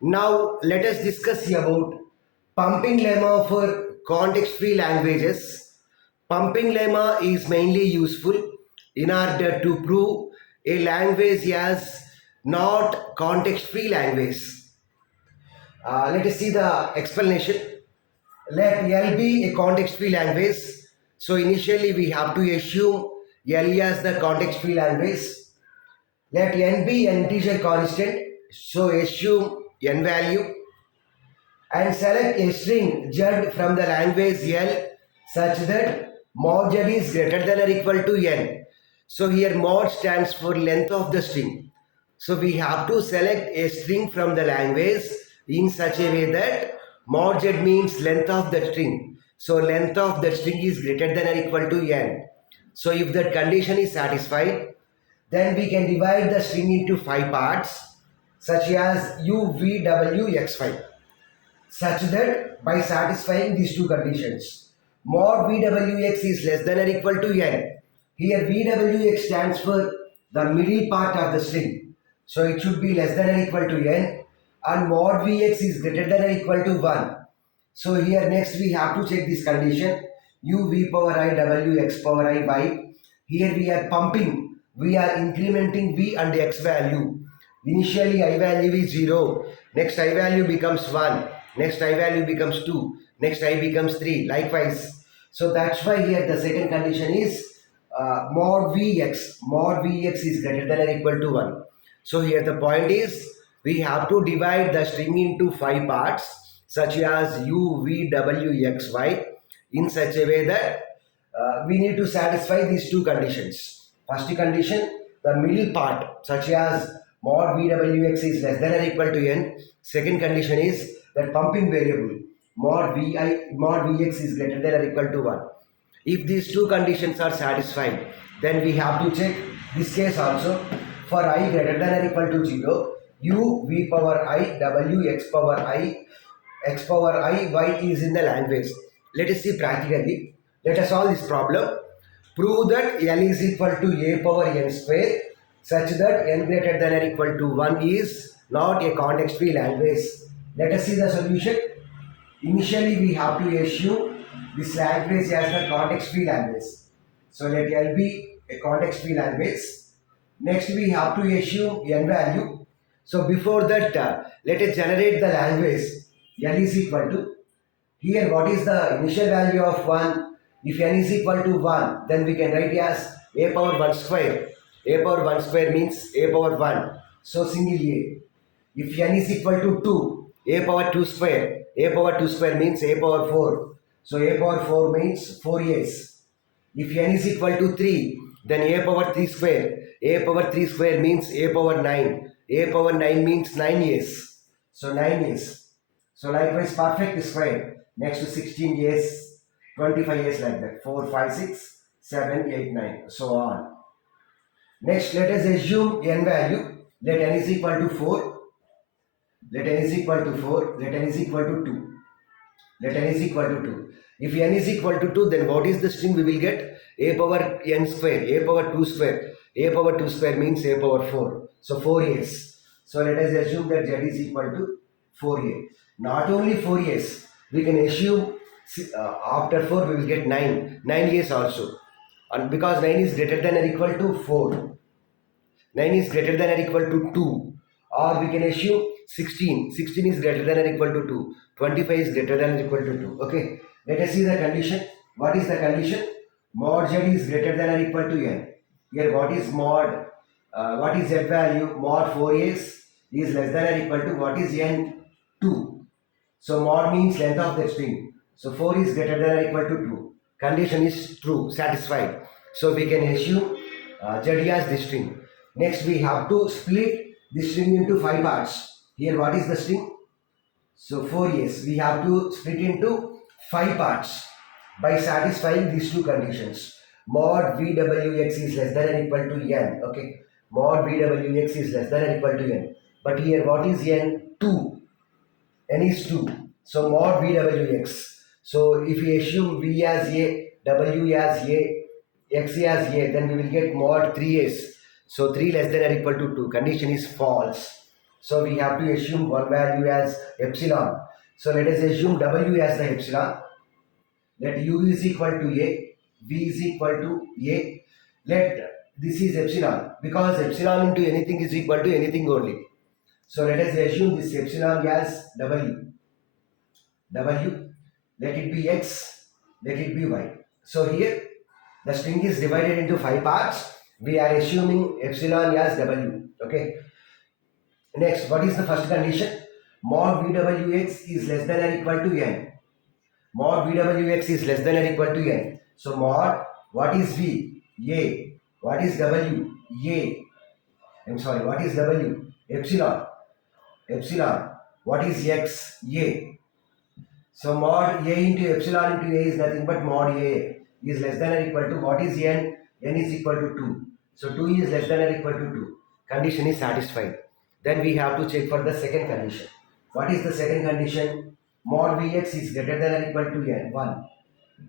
Now let us discuss about pumping lemma for context-free languages. Pumping lemma is mainly useful in order to prove a language as not context-free language. Let us see the explanation. Let L be a context-free language. So initially we have to assume L as the context-free language. Let n be an integer constant. So assume n value and select a string z from the language L such that mod z is greater than or equal to n. So here mod stands for length of the string. So we have to select a string from the language in such a way that mod z means length of the string. So length of the string is greater than or equal to n. So if that condition is satisfied, then we can divide the string into 5 parts such as u, v, w, x, y, such that by satisfying these two conditions, mod vwx is less than or equal to n. Here vwx stands for the middle part of the string, so it should be less than or equal to n, and mod vx is greater than or equal to 1. So here next we have to check this condition, u v power I w x power I y. Here we are pumping, we are incrementing v and x value. Initially I value is 0, next I value becomes 1, next I value becomes 2, next I becomes 3, likewise. So that's why here the second condition is mod vx is greater than or equal to 1. So here the point is we have to divide the string into 5 parts such as u, v, w, x, y in such a way that we need to satisfy these two conditions. First condition, the middle part such as mod vwx is less than or equal to n. Second condition is that pumping variable mod vx is greater than or equal to 1. If these two conditions are satisfied, then we have to check this case also. For I greater than or equal to 0, u v power I w x power I y is in the language. Let us see practically. Let us solve this problem. Prove that L is equal to a power n square such that n greater than or equal to 1 is not a context-free language. Let us see the solution. Initially we have to assume this language as the context-free language. So let L be a context-free language. Next we have to assume n value. So before that let us generate the language. L is equal to, here what is the initial value of 1? If n is equal to 1, then we can write as a power 1 square. A power 1 square means a power 1. So single a. If n is equal to 2, a power 2 square. A power 2 square means a power 4. So a power 4 means 4 a's. If n is equal to 3, then a power 3 square. A power 3 square means a power 9. A power 9 means 9 a's. So 9 a's. So likewise perfect square. Next to 16 a's, 25 a's like that. 4, 5, 6, 7, 8, 9. So on. Next let us assume n value. Let n is equal to 4. Let n is equal to 4. Let n is equal to 2. Let n is equal to 2. If n is equal to 2, then what is the string we will get? A power n square. A power 2 square. A power 2 square means a power 4. So 4 a's. So let us assume that z is equal to 4a. Not only 4 a's. We can assume after 4 we will get 9. 9 a's also. And because 9 is greater than or equal to 4. 9 is greater than or equal to 2. Or we can assume 16. 16 is greater than or equal to 2. 25 is greater than or equal to 2. Okay. Let us see the condition. What is the condition? Mod z is greater than or equal to n. Here what is mod? What is z value? Mod 4a's is less than or equal to what is n? 2. So mod means length of the string. So 4 is greater than or equal to 2. Condition is true, satisfied. So we can assume z as the string. Next we have to split the string into 5 parts. Here what is the string? So 4 a's. We have to split into 5 parts by satisfying these two conditions. Mod vwx is less than or equal to n. Okay. Mod vwx is less than or equal to n. But here what is n? 2. N is 2. So mod vwx. So if we assume v as a, w as a, x as a, then we will get mod 3a's. So 3 less than or equal to 2. Condition is false. So we have to assume one value as epsilon. So let us assume W as the epsilon. Let U is equal to A, V is equal to A. Let this is epsilon, because epsilon into anything is equal to anything only. So let us assume this epsilon as W. W, let it be X, let it be Y. So here the string is divided into 5 parts. We are assuming epsilon as W. Okay. Next, what is the first condition? Mod VWX is less than or equal to N. Mod VWX is less than or equal to N. So mod, what is V? A. What is W? A. What is W? Epsilon. Epsilon. What is X? A. So mod A into epsilon into A is nothing but mod A is less than or equal to, what is N? N is equal to 2. So 2 is less than or equal to 2. Condition is satisfied. Then we have to check for the second condition. What is the second condition? Mod Vx is greater than or equal to N, 1.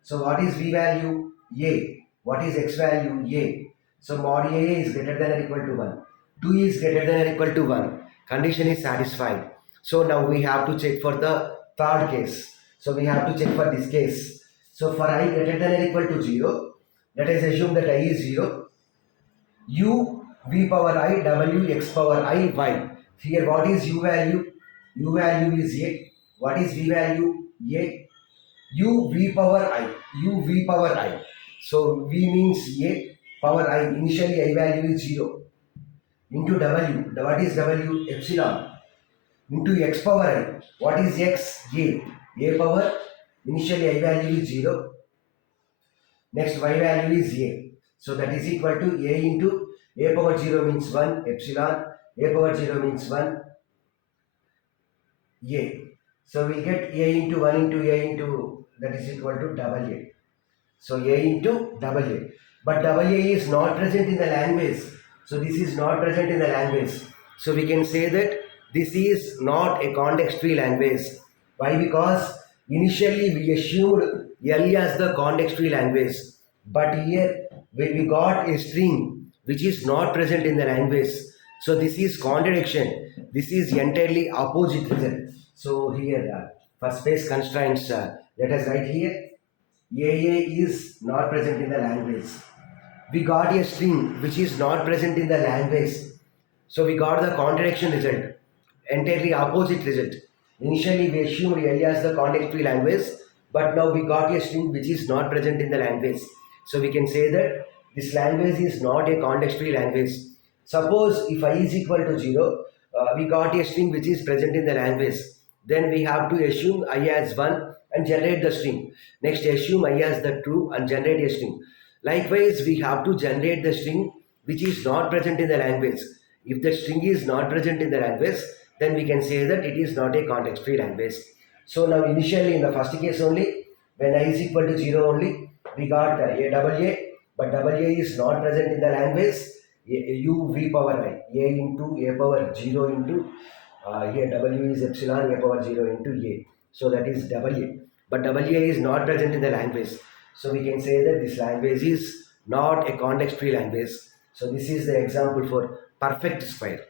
So what is V value? A. What is X value? A. So mod A is greater than or equal to 1. 2 is greater than or equal to 1. Condition is satisfied. So now we have to check for the third case. So we have to check for this case. So for I greater than or equal to 0, let us assume that I is 0. U V power I, W X power I, Y. Here what is U value? U value is A. What is V value? A. U V power I. U V power I. So V means A, power I. Initially I value is 0. Into W. What is W? Epsilon. Into X power I. What is X? A. A power. Initially I value is 0. Next Y value is A. So that is equal to A into A power 0 means 1. Epsilon. A power 0 means 1. A. So we get A into 1 into A into, that is equal to double A. So A into double A. But double A is not present in the language. So this is not present in the language. So we can say that this is not a context-free language. Why? Because initially we assumed L as the context-free language. But here when we got a string which is not present in the language. So this is contradiction. This is entirely opposite result. So here for space constraints, let us write here AA is not present in the language. We got a string which is not present in the language. So we got the contradiction result, entirely opposite result. Initially we assumed L as the context-free language, but now we got a string which is not present in the language. So we can say that this language is not a context-free language. Suppose if I is equal to 0, we got a string which is present in the language. Then we have to assume I as 1 and generate the string. Next, assume I as the true and generate a string. Likewise, we have to generate the string which is not present in the language. If the string is not present in the language, then we can say that it is not a context-free language. So now initially in the first case only, when I is equal to 0 only, we got a double A, but double A is not present in the language. U V power I, A into A power 0 into, here W is epsilon, A power 0 into A. So that is double A. But double A is not present in the language. So we can say that this language is not a context-free language. So this is the example for perfect square.